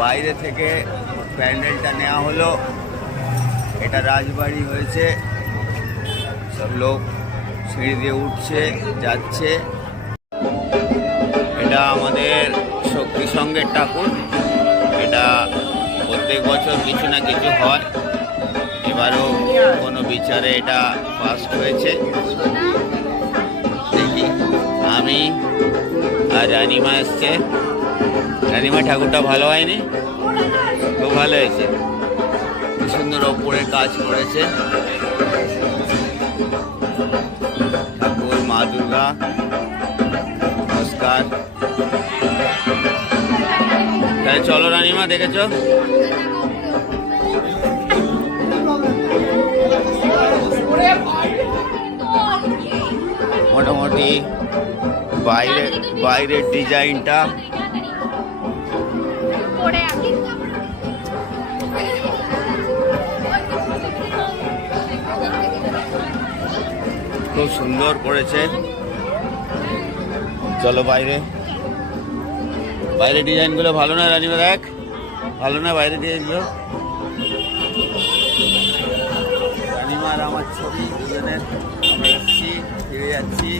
বাইরে থেকে প্যান্ডেলটা নেওয়া হলো। এটা রাজবাড়ি হয়েছে, সব লোক সিঁড়ি দিয়ে উঠছে যাচ্ছে। এটা আমাদের শক্তি সঙ্গের ঠাকুর। এটা প্রত্যেক বছর কিছু না কিছু হয়, এবারও কোনো বিচারে এটা ফার্স্ট হয়েছে। দেখি আমি আর রানিমা এসছে। রানিমা, ঠাকুরটা ভালো হয়নি? খুব ভালো হয়েছে, কি সুন্দর ওপরে কাজ করেছে। ঠাকুর, মা দুর্গা, নমস্কার। তাহলে চলো রানিমা, দেখেছো? মোটামুটি বাইরের ডিজাইনটা খুব সুন্দর করেছে। চলো বাইরে ডিজাইনগুলো ভালো না রানিমা? দেখ, ভালো না বাইরে ডিজাইনগুলো? রানিমা আর আমার ছবি দুজনের, আমরা এসছি, ফিরে যাচ্ছি।